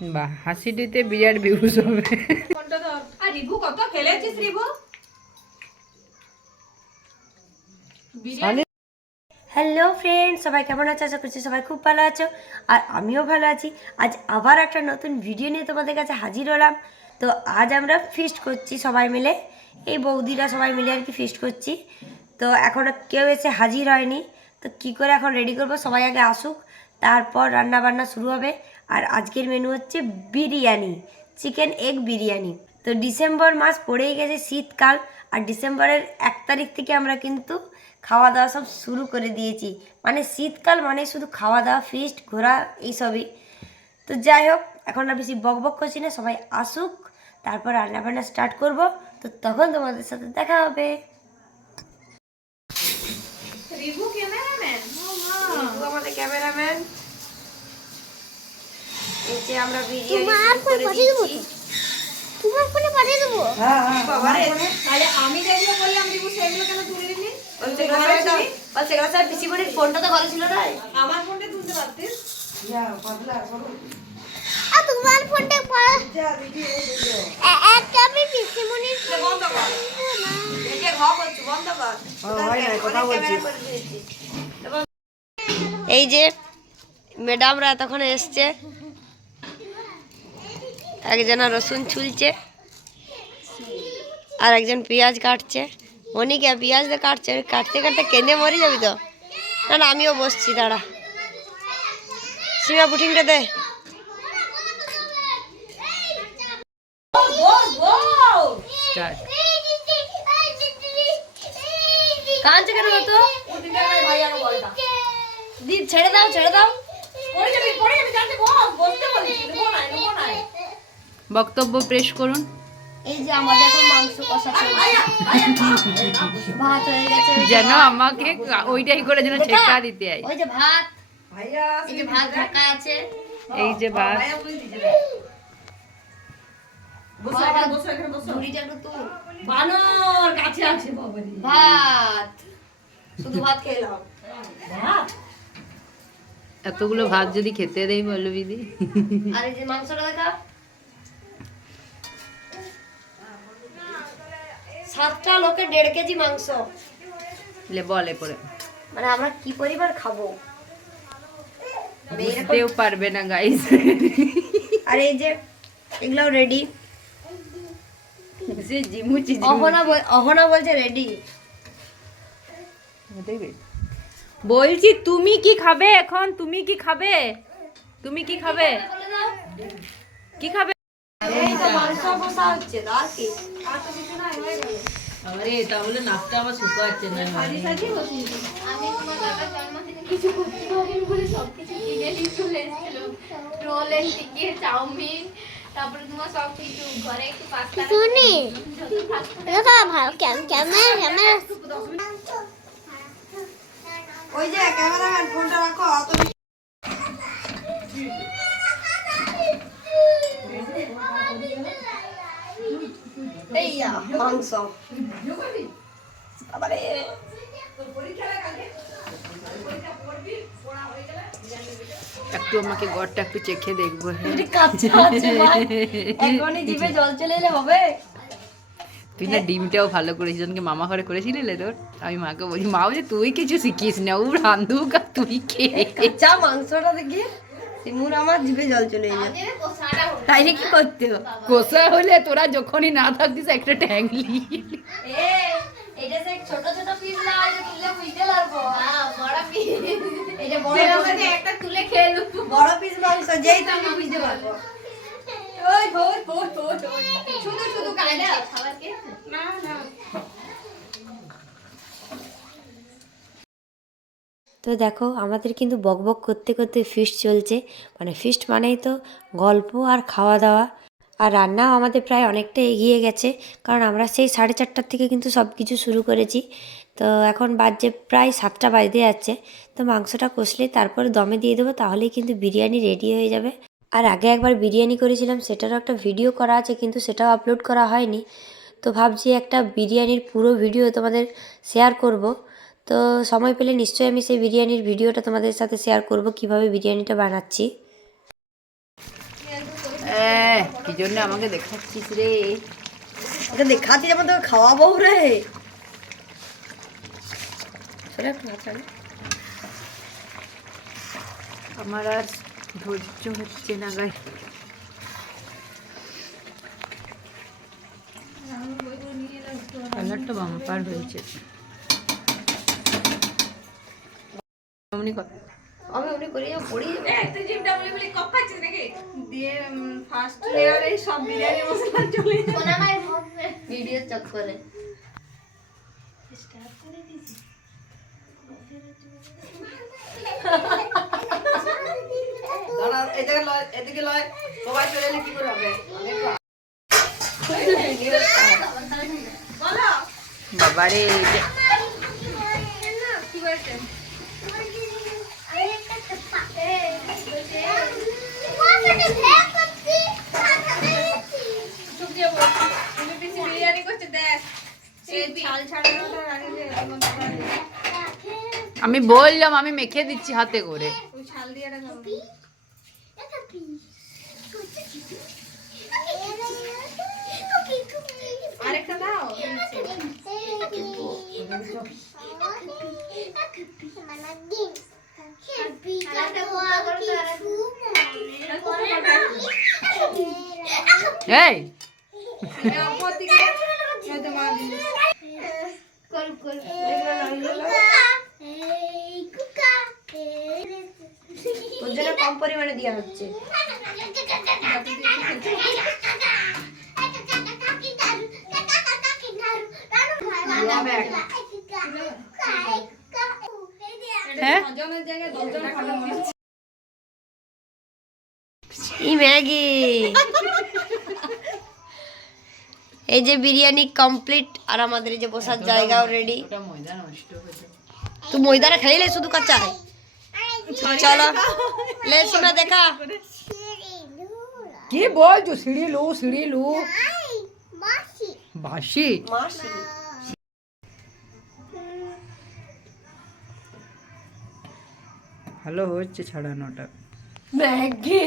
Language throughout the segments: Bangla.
বাহ, হাসিটিতে বিরাট ভিউজ হবে। হ্যালো ফ্রেন্ড, সবাই কেমন আছো? আশা করছি সবাই খুব ভালো আছো, আর আমিও ভালো আছি। আজ আবার একটা নতুন ভিডিও নিয়ে তোমাদের কাছে হাজির হলাম। তো আজ আমরা ফিস্ট করছি সবাই মিলে, এই বৌদিরা সবাই মিলে আর কি ফিস্ট করছি। তো এখনও কেউ এসে হাজির হয়নি, তো কি করে এখন রেডি করবো, সবাই আগে আসুক, তারপর রান্না বান্না শুরু হবে। আর আজকের মেনু হচ্ছে বিরিয়ানি, চিকেন এগ বিরিয়ানি। তো ডিসেম্বর মাস পড়েই গেছে, শীতকাল, আর ডিসেম্বরের 1 তারিখ থেকে আমরা কিন্তু খাওয়া দাওয়া সব শুরু করে দিয়েছি। মানে শীতকাল মানে শুধু খাওয়া দাওয়া, ফিস্ট, ঘোরা, এইসবই। তো যাই হোক, এখন আর বেশি বক বক করছি না, সবাই আসুক, তারপর রান্না বান্না স্টার্ট করব। তো তখন তোমাদের সাথে দেখা হবে। রিভু আমাদের ক্যামেরাম্যান। এই যে আমরা বিরিয়ানি করে দিচ্ছি। তোমার ফোনে পাঠিয়ে দেবো। হ্যাঁ হ্যাঁ, বাবারে, তাহলে আমি যেগুলো বললাম রিভু সেগুলো কেন তুলে নিলি? পিসিমণির ফোনটা তো ভালো ছিল না, আমার ফোনটা তুলতে পারতিস। আর তোমার ফোনটা একটা আমি পিসিমণির বন্ধ কর, এই যে ঘ করছি, বন্ধ কর। কথা বলছি। এই যে ম্যাডামরা এতক্ষণ এসছে, একজনা রসুন ছুলছে আর একজন পেঁয়াজ কাটছে। অনেকে পেঁয়াজ দিয়ে কাটছে, কাটতে কাটতে কেঁদে মরে যাবি তো। না না, আমিও বসছি, দাঁড়া। সীমা পুটিংটা দে। কাঁদছে কেন তো? দিদি ছেড়ে দাও, ছেড়ে দাও। বক্তব্য পেশ করুন। এই যে আমাদের এখন মাংস কষা চলছে, ভাত হয়ে গেছে, যেন আমাকে ওইটাই করে যেন ঠেকা দিতে হয়। ওই যে ভাত, এই যে ভাত ঢাকা আছে, এই যে ভাত, ঝুড়িটা একটু তুল। বানর কাছে আছে বাবারে। ভাত, শুধু ভাত খেলাম। এতগুলো ভাত যদি খেতে দেই বলো দিদি। আর এই যে মাংসটা দেখা, 7টা লোকে 1.5 কেজি মাংস। বলে পরে মানে আমরা কি পরিবার খাবো, বুঝতেও পারবে না গাইস। আর এই যে এগুলাও রেডি। অহনা বলছে রেডি। বলছি তুমি কি খাবে এখন? তুমি কি খাবে? তুমি কি খাবে? কি খাবে? এই তো মাংস কষা হচ্ছে, আর কি? আর তো কিছু নাই, হয়ে গেল। আরে তাহলে নাকটা আমার শুকাচ্ছে না। আমি তোমার দাদার জন্মদিনে কিছু করতে পারিনি বলে সবকিছু কিনে নিয়ে চলে এসেছিল। রোল এন্ড টিকিট, চাউমিন, তারপরে তোমার সব কিছু ঘরে একটু পাস্তা শুনি। এটা ভালো ক্যামেরা ওই যে ক্যামেরাম্যান ফোনটা রাখো। এইয়া মাংস, আবারে একটু আমাকে গড়টা একটু চেখে দেখবো। হ্যাঁ, কাচ্চা আছে ভাই, এখনই জিভে জল চলে এলে হবে। তুই না ডিমটাও ভালো করেছিস, জনকে মামা ঘরে করেছিলি তোর। আমি মাকে বলছি, মা বলছে তুই কিছু শিখিস না, ও রান্ধুক আর তুই খেয়ে। কাঁচা মাংসটা দেখি সিমুর আমার জিভে জল চলে এলো। তাইলে কি করতে হবে? কষা হলে তোরা যখনই না থাকতিস একটা ট্যাংলি। এটা সে ছোট ছোট পিস না, এটা তুলে বুঝতে পারবো। হ্যাঁ, বড় পিস। এটা বড় আমাদের একটা তুলে খেয়ে নেবো। বড় পিস মাংস যেই তুমি বুঝতে পারবো। ওই শুধু শুধু কায়দা খাবার কে না না। তো দেখো, আমাদের কিন্তু বকবক করতে করতে ফিস্ট চলছে। মানে ফিস্ট মানেই তো গল্প আর খাওয়া দাওয়া। আর রান্নাও আমাদের প্রায় অনেকটা এগিয়ে গেছে, কারণ আমরা সেই 4:30টার থেকে কিন্তু সব কিছু শুরু করেছি। তো এখন বাজে প্রায় 7টা বাজতে যাচ্ছে। তো মাংসটা কষলে তারপরে দমে দিয়ে দেবো, তাহলেই কিন্তু বিরিয়ানি রেডি হয়ে যাবে। আর আগে একবার বিরিয়ানি করেছিলাম, সেটারও একটা ভিডিও করা আছে, কিন্তু সেটাও আপলোড করা হয়নি। তো ভাবছি একটা বিরিয়ানির পুরো ভিডিও তোমাদের শেয়ার করব। তো সময় পেলে নিশ্চয়ই আমি সেই বিরিয়ানির ভিডিওটা তোমাদের সাথে শেয়ার করব, কিভাবে বিরিয়ানিটা বানাচ্ছি। কি জন্য আমাকে দেখাচ্ছিস রে? এটা দেখাচ্ছি যেমন তোকে খাওয়াবো রে। চলে একটু হাত ছাড়ি। আমার আর ধৈর্য হচ্ছে না গাই। কালারটা বাম্পার হয়েছে। অমনি কর। আমি উনি করি পড়ি তুই জিমটা বলি কপ খাচ্ছিস নাকি? দিয়ে ফার্স্ট লেয়ারে সব বিরিয়ানি মশলা চলে যায়। সোনামাই ভিডিও চক্করে স্টার্ট করে দিয়েছি। দাঁড়া, এদিকে লয়, এদিকে লয়। সবাই চলে এলে কি করে হবে? বলো বাবারে কি হয়েছে? বিরিয়ানি করছে দেখ, সেই ছাল ছাড়ানোটা রাখলে আমি বললাম আমি মেখে দিচ্ছি হাতে করে। ওই ছাল দিয়ে রাখো। আরেকটা দাও। এই তোর জন্য কম পরিমাণে দেওয়া হচ্ছে। হ্যাঁ ই ম্যাগি। এই যে বিরিয়ানি কমপ্লিট আর আমাদের এই যে বসার জায়গাও রেডি। ওটা ময়দা নষ্ট হয়েছে। তুই ময়দাটা খাইলে শুধু কাঁচা। চলো লে শোনা দেখা। কি বলছো? সিঁড়ি লু সিঁড়ি লু বাসি। মাসি ভালো হচ্ছে ছাড়ানোটা। ম্যাগি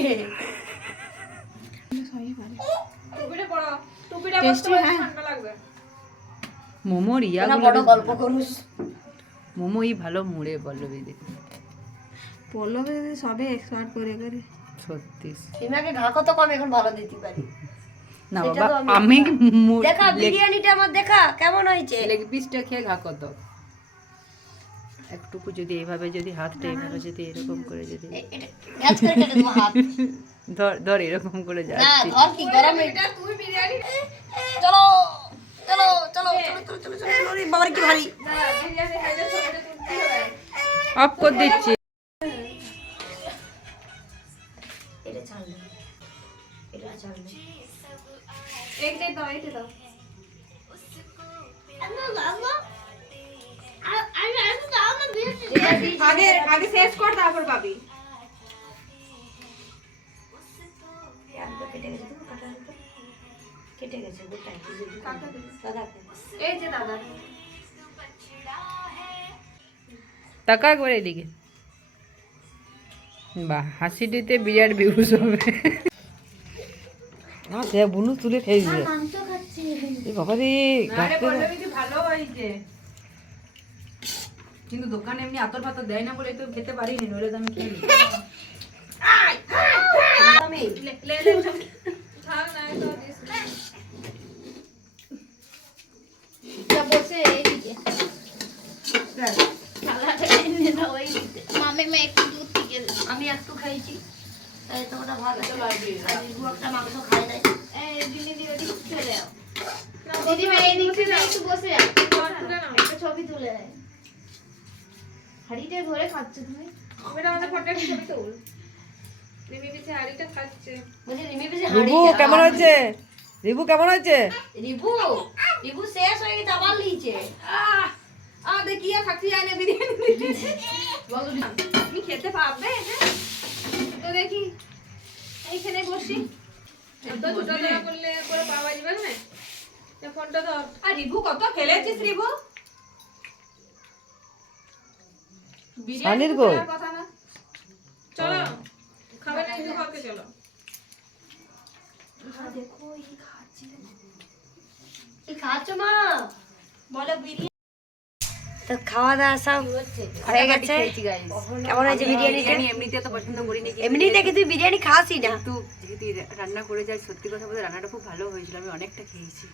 টুপিটা পরো, টুপিটা পরতে ঠান্ডা লাগবে। মোমোর না ইয়াগুলো বড় বেশ গল্প ভালো। করুস। মোমোই ভালো মুড়ে পল্লবী দি পল্লবে সবে এক্সপার্ট করে করে। সত্যি সিমাকে ঘা কত কম এখন ভালো দিতে পারি। না সেটা বাবা, তো আমি দেখা বিরিয়ানিটা আমার দেখা কেমন হয়েছে। লেগ পিসটা খেয়ে ঘা কত একটুকু যদি এইভাবে যদি হাতটা এইভাবে যদি এরকম করে যদি গ্যাস করে কেটে দেবো হাত। ধর ধর এরকম করে না যাচ্ছি। ধর কি গরম এটা তুই বিরিয়ানি চলো চলো চলো চলো চলো চলো চলো রে বাবার কি ভারী। না বিরিয়ানি হেজে ছোটটা তুলতে হবে। অফ করে দিচ্ছি। এটা ছাড় না, এটা ছাড় না। এইটা দাও, এইটা দাও। আগে আগে শেষ কর তারপর পাবি। কেটে গেছে তো কাটা কেটে গেছে গোটা কাকা দে। দাদা এই যে দাদা টাকা করে এদিকে। বাহ, হাসিটিতে বিরাট ভিউজ হবে। না সে বুনু তুলে খেয়ে দিলে। মাংস খাচ্ছি। এই বাবা রে আরে পল্লবী ভালো হয়েছে। কিন্তু দোকানে এমনি আতর পাতর দেয় না বলে তো খেতে পারিনি, নইলে তো আমি খেয়ে নিই। আমি লে লে লে থাক না তো দিস না। যা বসে এইদিকে খালাটা এনে দাও এইদিকে। মামি মে একটু দুধ থেকে আমি একটু খাইছি। এই তো ওটা ভালো আছে আর দু একটা মাংস খাই নাই। এই দিদি দিদি ওদিকে চলে যাও। দিদি ভাই এইদিকে না একটু বসে যাও। একটা ছবি তুলে দেয়। হাড়িটা ধরে খাচ্ছ তুমি? এটা আমাদের ফটো ছবি তুল। রিমি পিছে হাড়িটা খাচ্ছে। বলি রিমি বেশি হাঁড়ি রিবু কেমন হয়েছে? রিবু কেমন হয়েছে? রিবু রিবু শেষ হয়ে গেছে আবার লিয়েছে। দেখিয়া থাকতে যায় না বিরিয়ানি বলো তুমি খেতে পারবে এটা? তো দেখি এইখানে বসি। এত ছোট ধরা করলে করে পাওয়া যাবে না। এই ফোনটা ধর। আর রিবু কত খেলেছিস রিবু? সানির কই? কথা না। চলো খাবে না কিন্তু খাওয়াতে চলো। কি খাচ্ছ মা? বলো বিরিয়ানি তো খাওয়া দাওয়া সব হয়ে গেছে। খেয়েছি guys। কেমন হয়েছে বিরিয়ানিটা? বিরিয়ানি এমনিতে তো পছন্দ করিনি, কিন্তু এমনিতে কি তুই বিরিয়ানি খাসই না? কিন্তু যেহেতু রান্না করে যায়, সত্যি কথা বলতে রান্নাটা খুব ভালো হয়েছিল, আমি অনেকটা খেয়েছি।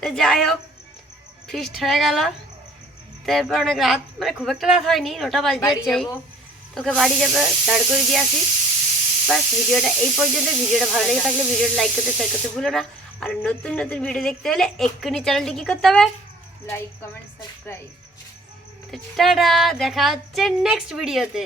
তো যাই হোক, ফিস্ট হয়ে গেল। তো এরপর অনেক রাত, মানে খুব একটা রাত হয়নি, 9টা বাজতে বাড়ি যাচ্ছে। যাবো। তোকে বাড়ি যাবে, দাঁড় করে দিয়ে আসি। বাস ভিডিওটা এই পর্যন্ত। ভিডিওটা ভালো লেগে থাকলে ভিডিওটা লাইক করতে, শেয়ার করতে ভুলো না। আর নতুন নতুন ভিডিও দেখতে হলে এক্ষুনি চ্যানেলটি কি করতে হবে? Like, comment, subscribe. তো টাটা, দেখা হচ্ছে নেক্সট ভিডিওতে।